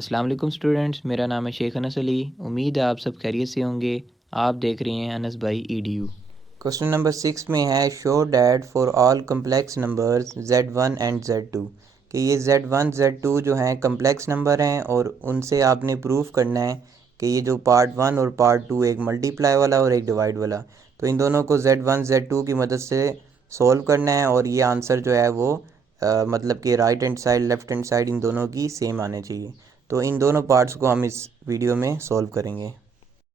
अस्सलाम वालेकुम स्टूडेंट्स, मेरा नाम है शेख अनस अली। उम्मीद है आप सब खैरियत से होंगे। आप देख रहे हैं अनस भाई ईडीयू। क्वेश्चन नंबर 6 में है show that for all complex numbers Z1 and Z2 कि ये Z1 Z2 जो हैं कम्प्लेक्स नंबर हैं और उनसे आपने प्रूफ करना है कि ये जो पार्ट 1 और पार्ट 2 एक मल्टीप्लाई वाला और एक डिवाइड वाला, तो इन दोनों को Z1 Z2 की मदद से सॉल्व करना है और ये आंसर जो है वो मतलब कि right hand side left hand side इन दोनों की सेम आने चाहिए। तो इन दोनों पार्ट्स को हम इस वीडियो में सॉल्व करेंगे।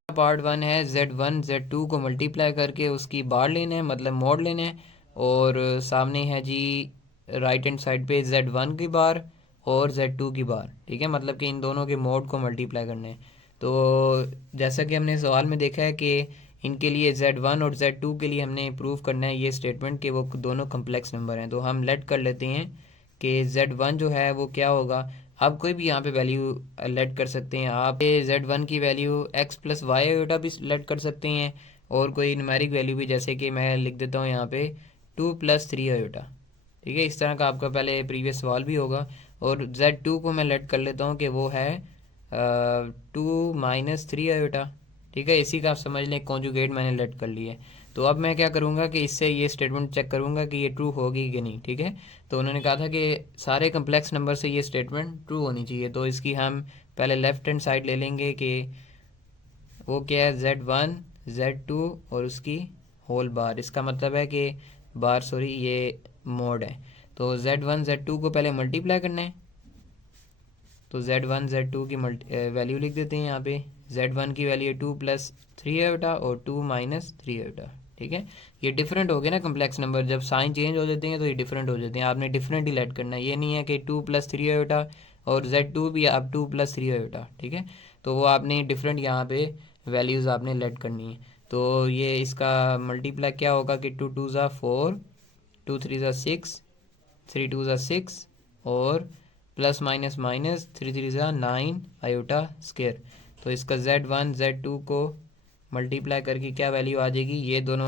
पार्ट 1 है Z1 Z2 को मल्टीप्लाई करके उसकी बार लेना है, मतलब मोड लेना है। और सामने है जी राइट हैंड साइड पे Z1 की बार और Z2 की बार, ठीक है, मतलब कि इन दोनों के मोड को मल्टीप्लाई करना है। तो जैसा कि हमने सवाल में देखा है कि इनके लिए Z1 और Z2 के लिए हमने प्रूव करना है ये स्टेटमेंट कि वो दोनों कम्प्लेक्स नंबर हैं। तो हम लेट कर लेते हैं कि Z1 जो है वो क्या होगा। आप कोई भी यहाँ पे वैल्यू लेट कर सकते हैं। आप Z1 की value x plus y iota भी लेट कर सकते हैं और कोई न्यूमेरिक वैल्यू भी, जैसे कि मैं लिख देता हूँ यहाँ पे 2 + 3 आयोटा। ठीक है, इस तरह का आपका पहले प्रीवियस सवाल भी होगा। और Z2 को मैं लेट कर लेता हूँ कि वो है 2 - 3 आयोटा। ठीक है, इसी का आप समझ लें कॉन्जुगेट मैंने लेट कर लिया है। तो अब मैं क्या करूँगा कि इससे ये स्टेटमेंट चेक करूँगा कि ये ट्रू होगी कि नहीं। ठीक है, तो उन्होंने कहा था कि सारे कम्प्लेक्स नंबर से ये स्टेटमेंट ट्रू होनी चाहिए। तो इसकी हम पहले लेफ्ट हैंड साइड ले लेंगे कि वो क्या है Z1 Z2 और उसकी होल बार। इसका मतलब है कि बार सॉरी ये मोड है। तो Z1 Z2 को पहले मल्टीप्लाई करना है। तो Z1 Z2 की वैल्यू लिख देते हैं यहाँ पे। Z1 की वैल्यू है 2 + 3 आयोटा और 2 - 3 आयोटा। ठीक है, ये डिफरेंट हो गए ना कम्प्लेक्स नंबर, जब साइन चेंज हो जाते हैं तो ये डिफरेंट हो जाते हैं। आपने डिफरेंट ही लेट करना है, ये नहीं है कि 2 + 3 आयोटा और Z2 भी आप 2 + 3 आयोटा। ठीक है, तो वो आपने डिफरेंट यहाँ पे वैल्यूज़ आपने लेट करनी है। तो ये इसका मल्टीप्लाई क्या होगा कि 2 2 ज़ा 4, 2 3 ज़ा 6, 3 2 ज़ा 6 और प्लस माइनस माइनस 3 3 ज़ा 9 आयोटा स्क्वायर। तो इसका Z1 Z2 को मल्टीप्लाई करके क्या वैल्यू आ जाएगी, ये दोनों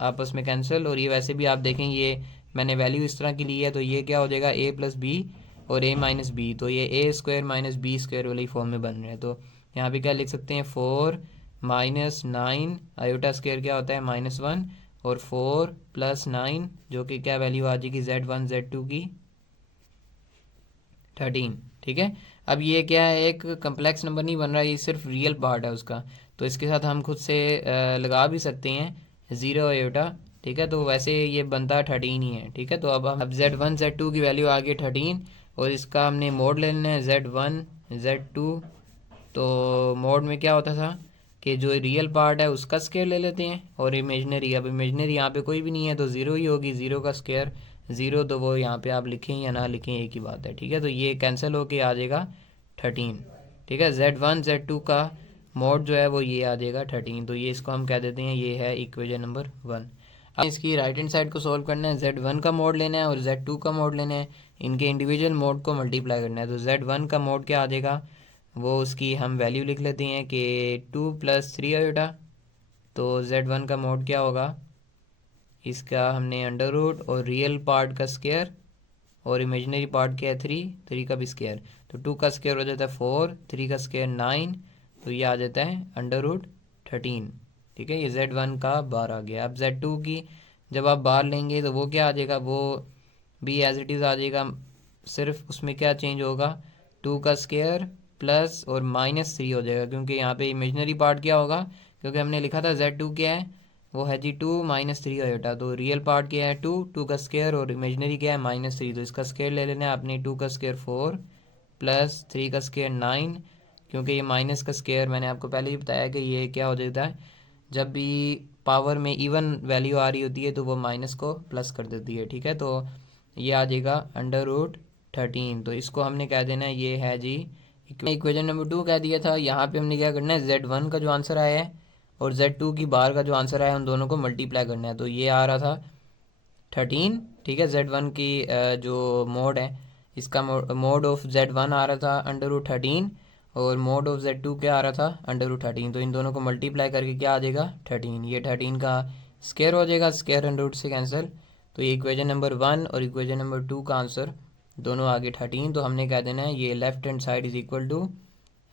आपस में कैंसिल। और ये वैसे भी आप देखें ये मैंने वैल्यू इस तरह की ली है, तो ये क्या हो जाएगा A + B और A - B, तो ये A² - B² वाली फॉर्म में बन रहे हैं। तो यहाँ पे क्या लिख सकते हैं 4 - 9 आयोटा स्क्वायर क्या होता है -1 और 4 + 9 जो कि क्या वैल्यू आ जाएगी Z1 Z2 की 13। ठीक है, अब ये क्या है, एक कम्प्लेक्स नंबर नहीं बन रहा, ये सिर्फ रियल पार्ट है उसका। तो इसके साथ हम खुद से लगा भी सकते हैं 0 आयोटा। ठीक है, तो वैसे ये बनता 13 ही है। ठीक है, तो अब Z1 Z2 की वैल्यू आ गई 13 और इसका हमने मोड ले लेना है Z1 Z2। तो मोड में क्या होता था कि जो रियल पार्ट है उसका स्क्वायर ले लेते हैं और इमेजनरी, अब इमेजनरी यहाँ पे कोई भी नहीं है तो ज़ीरो ही होगी, ज़ीरो का स्क्वायर ज़ीरो, तो वो यहाँ पे आप लिखें या ना लिखें एक ही बात है। ठीक है, तो ये कैंसिल होके आ जाएगा 13। ठीक है, Z1 Z2 का मोड जो है वो ये आ जाएगा 13। तो ये इसको हम कह देते हैं ये है इक्वेशन नंबर 1। अब इसकी राइट हैंड साइड को सॉल्व करना है, Z1 का मोड लेना है और Z2 का मोड लेना है, इनके इंडिविजुअल मोड को मल्टीप्लाई करना है। तो Z1 का मोड क्या आ जाएगा, वो उसकी हम वैल्यू लिख लेते हैं कि 2 + 3 आयोटा। तो Z1 का मोड क्या होगा, इसका हमने अंडर रूट और रियल पार्ट का स्क्वायर और इमेजिनरी पार्ट क्या है 3, 3 का भी स्क्वायर। तो 2 का स्क्वायर हो जाता है 4, 3 का स्क्वायर 9, तो ये आ जाता है अंडर रूट 13। ठीक है, ये Z1 का बार आ गया। अब Z2 की जब आप बार लेंगे तो वो क्या आ जाएगा, वो भी एज इट इज़ आ जाएगा, सिर्फ उसमें क्या चेंज होगा 2 का स्क्वायर प्लस और -3 हो जाएगा, क्योंकि यहाँ पे इमेजनरी पार्ट क्या होगा, क्योंकि हमने लिखा था Z2 क्या है, वो है जी 2 - 3 आयोटा। तो रियल पार्ट क्या है 2, 2 का स्क्वायर और इमेजनरी क्या है -3, तो इसका स्क्वायर ले लेना है आपने। 2 का स्क्वायर 4 प्लस 3 का स्क्वायर 9, क्योंकि ये माइनस का स्क्वायर मैंने आपको पहले ही बताया कि ये क्या हो जाता है, जब भी पावर में इवन वैल्यू आ रही होती है तो वो माइनस को प्लस कर देती है। ठीक है, तो ये आ जाएगा अंडर रूट 13। तो इसको हमने कह देना है ये है जी इक्वेशन नंबर 2 कह दिया था। यहाँ पे हमने क्या करना है, Z1 का जो आंसर आया है और Z2 की बार का जो आंसर आया है उन दोनों को मल्टीप्लाई करना है। तो ये आ रहा था 13। ठीक है, Z1 की जो मोड है, इसका मोड ऑफ Z1 आ रहा था अंडर रूट 13 और मोड ऑफ Z2 क्या आ रहा था अंडर रूट 13। तो इन दोनों को मल्टीप्लाई करके क्या आ जाएगा 13, ये 13 का स्क्वायर हो जाएगा, स्क्वायर अंडर रूट से कैंसिल। तो ये इक्वेशन नंबर 1 और इक्वेशन नंबर 2 का आंसर दोनों आगे 13, तो हमने क्या देना है, ये left hand side is equal to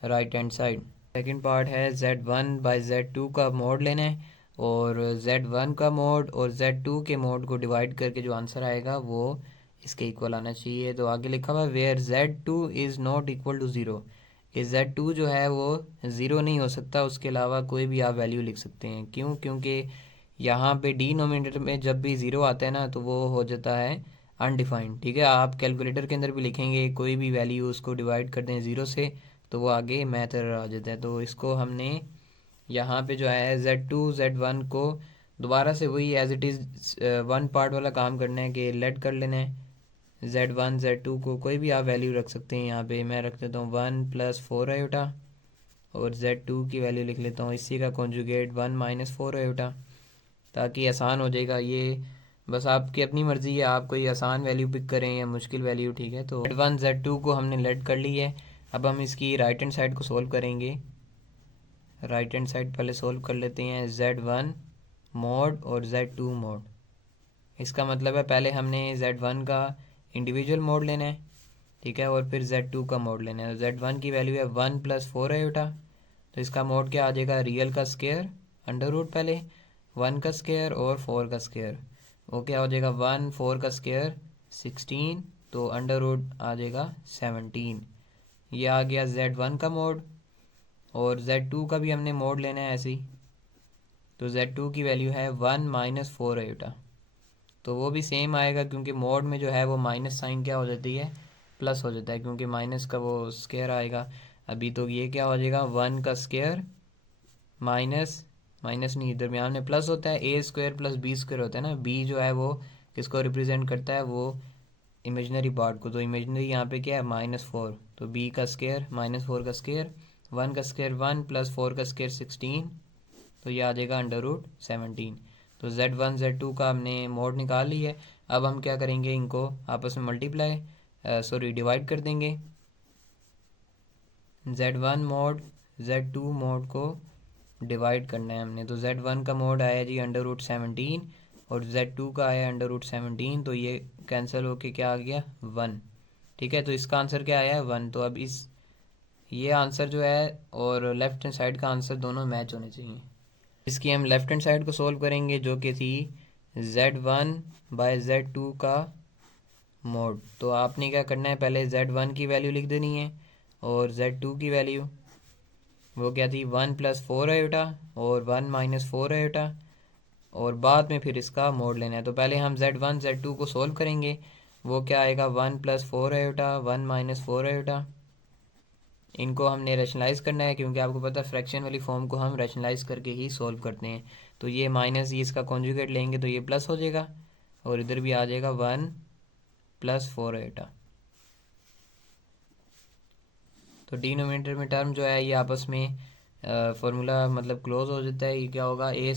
right hand side. Second part है Z1/Z2 का मोड लेना है, और Z1 का मोड और Z2 के मोड को डिवाइड करके जो आंसर आएगा वो इसके इक्वल आना चाहिए। तो आगे लिखा हुआ है where Z2 is not equal to zero, कि Z2 जो है वो ज़ीरो नहीं हो सकता, उसके अलावा कोई भी आप वैल्यू लिख सकते हैं। क्यों? क्योंकि यहाँ पे डिनोमिनेटर में जब भी ज़ीरो आता है ना तो वो हो जाता है अनडिफाइंड। ठीक है, आप कैलकुलेटर के अंदर भी लिखेंगे कोई भी वैल्यू उसको डिवाइड कर दें ज़ीरो से तो वो आगे मैथ एरर आ जाता है। तो इसको हमने यहाँ पे जो है Z2 Z1 को दोबारा से वही as it is one part वाला काम करना है कि लेट कर लेना है। Z1 Z2 को कोई भी आप वैल्यू रख सकते हैं। यहाँ पे मैं रख देता हूँ 1+4 आयोटा, और Z2 की वैल्यू लिख लेता हूँ इसी का कॉन्जुगेट 1-4 आयोटा, ताकि आसान हो जाएगा। ये बस आपकी अपनी मर्ज़ी है, आप कोई आसान वैल्यू पिक करें या मुश्किल वैल्यू। ठीक है, तो Z1 Z2 को हमने लेट कर ली है। अब हम इसकी राइट हैंड साइड को सोल्व करेंगे। राइट हैंड साइड पहले सोल्व कर लेते हैं, Z1 मोड और Z2 मोड। इसका मतलब है पहले हमने Z1 का इंडिविजुअल मोड लेना है, ठीक है, और फिर Z2 का मोड लेना है। Z1 की वैल्यू है 1+4 आयोटा, तो इसका मोड क्या आ जाएगा, रियल का स्क्वायर अंडर रूट, पहले 1 का स्क्वायर और 4 का स्क्वायर, वो क्या हो जाएगा 1, 4 का स्क्वायर 16, तो अंडर रूट आ जाएगा 17। ये आ गया Z1 का मोड, और Z2 का भी हमने मोड लेना है ऐसे ही। तो Z2 की वैल्यू है 1-4 आयोटा, तो वो भी सेम आएगा क्योंकि मोड में जो है वो माइनस साइन क्या हो जाती है, प्लस हो जाता है, क्योंकि माइनस का वो स्क्वायर आएगा। अभी तो ये क्या हो जाएगा 1 का स्क्वायर माइनस माइनस नहीं, दरमियान में प्लस होता है, A² + B² होता है ना। बी जो है वो किसको रिप्रेजेंट करता है, वो इमेजनरी पार्ट को। तो इमेजनरी यहाँ पे क्या है -4, तो बी का स्क्वायर -4 का स्क्वायर, 1 का स्क्वायर 1+4 का स्क्वायर 16, तो ये आ जाएगा अंडर रूट 17। तो Z1 Z2 का हमने मोड निकाल ली है। अब हम क्या करेंगे, इनको आपस में मल्टीप्लाई डिवाइड कर देंगे। Z1 मोड Z2 मोड को डिवाइड करना है हमने। तो Z1 का मोड आया जी अंडर रूट 17, और Z2 का आया अंडर रूट 17, तो ये कैंसिल होके क्या आ गया 1। ठीक है, तो इसका आंसर क्या आया है 1। तो अब इस ये आंसर जो है और लेफ्ट हैंड साइड का आंसर दोनों मैच होने चाहिए। इसकी हम लेफ्ट हैंड साइड को सोल्व करेंगे जो कि थी Z1/Z2 का मोड। तो आपने क्या करना है, पहले Z1 की वैल्यू लिख देनी है, और Z2 की वैल्यू वो क्या थी 1+4 आयोटा और 1-4 आयोटा, और बाद में फिर इसका मोड लेना है। तो पहले हम Z1 Z2 को सोल्व करेंगे, वो क्या आएगा 1+4 आयोटा 1-4 आयोटा। इनको हमने रैशनलाइज करना है, क्योंकि आपको पता है फ्रैक्शन वाली फॉर्म को हम रैशनलाइज करके ही सोल्व करते हैं। तो ये माइनस ये इसका कॉन्जुगेट लेंगे तो ये प्लस हो जाएगा, और इधर भी आ जाएगा 1+4 आयोटा। तो डिनोमिनेटर में टर्म जो है ये आपस में फार्मूला मतलब क्लोज हो जाता है। ये क्या होगा A² -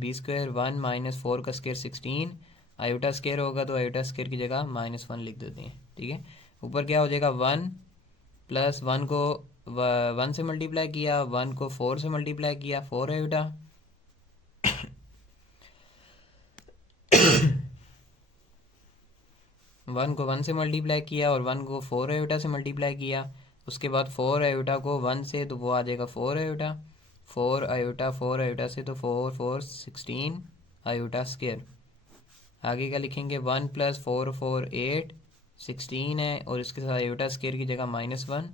B², 1-4 का स्क्वायर 16, आयोटा स्क्वायर होगा तो आयोटा स्क्वायर की जगह -1 लिख देते हैं। ठीक है, ऊपर क्या हो जाएगा 1 प्लस 1 को 1 से मल्टीप्लाई किया, 1 को 4 से मल्टीप्लाई किया 4 आयोटा, 1 को 1 से मल्टीप्लाई किया और 1 को 4 आयोटा से मल्टीप्लाई किया। उसके बाद 4 आयोटा को 1 से, तो वो आ जाएगा 4 आयोटा, 4 आयोटा से, तो 4 16 आयोटा स्क्वायर। आगे क्या लिखेंगे 1+4 8 16 है, और इसके साथ आयोटा स्क्वायर की जगह -1,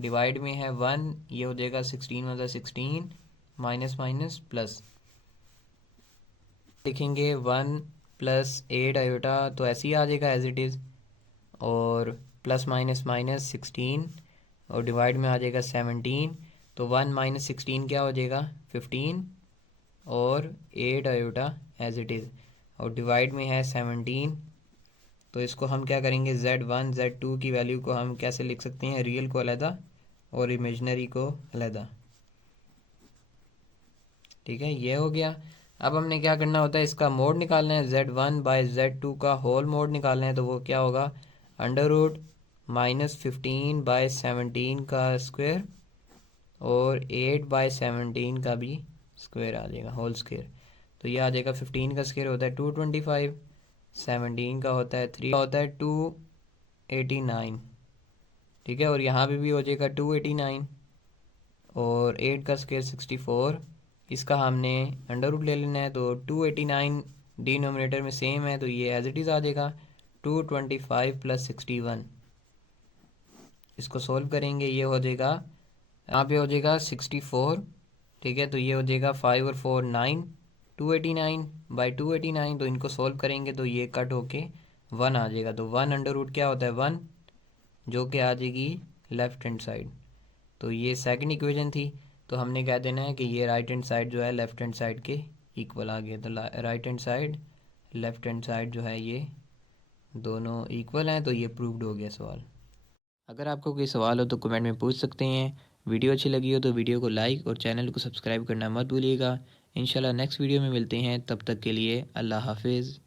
डिवाइड में है 1, ये हो जाएगा 16 × 16 माइनस माइनस प्लस। लिखेंगे 1+8 आयोटा, तो ऐसे ही आ जाएगा एज इट इज़, और प्लस माइनस माइनस 16, और डिवाइड में आ जाएगा 17, तो 1 - 16 क्या हो जाएगा 15, और 8 आयोटा एज इट इज़, और डिवाइड में है 17। तो इसको हम क्या करेंगे Z1 Z2 की वैल्यू को हम कैसे लिख सकते हैं, रियल को अलहदा और इमेजनरी को अलहदा। ठीक है, ये हो गया। अब हमने क्या करना होता है, इसका मोड निकालना है, Z1/Z2 का होल मोड निकालना है। तो वो क्या होगा अंडर रूट -15/17 का स्क्वायर, और 8/17 का भी स्क्वायर आ जाएगा, होल स्क्वायर। तो ये आ जाएगा 15 का स्क्वायर होता है 225, 17 का होता है 3, होता है 2 289, ठीक है। और यहाँ पे भी हो जाएगा 289, और 8 का स्क्वायर 64, इसका हमने अंडर रूट ले लेना है। तो 289 डिनोमिनेटर में सेम है, तो ये एज इट इज़ आ जाएगा 225 + 61। इसको सॉल्व करेंगे, ये हो जाएगा, यहाँ पे हो जाएगा 64, ठीक है। तो ये हो जाएगा 5 और 4 9, 289/289। तो इनको सॉल्व करेंगे तो ये कट होके 1 आ जाएगा। तो 1 अंडर रूट क्या होता है 1, जो कि आ जाएगी लेफ़्ट हैंड साइड। तो ये सेकंड इक्वेशन थी। तो हमने कह देना है कि ये राइट हैंड साइड जो है लेफ़्ट हैंड साइड के इक्वल आ गया। तो right hand side left hand side जो है ये दोनों इक्वल हैं। तो ये प्रूव्ड हो गया सवाल। अगर आपको कोई सवाल हो तो कमेंट में पूछ सकते हैं। वीडियो अच्छी लगी हो तो वीडियो को लाइक और चैनल को सब्सक्राइब करना मत भूलिएगा। इंशाल्लाह नेक्स्ट वीडियो में मिलते हैं, तब तक के लिए अल्लाह हाफिज़।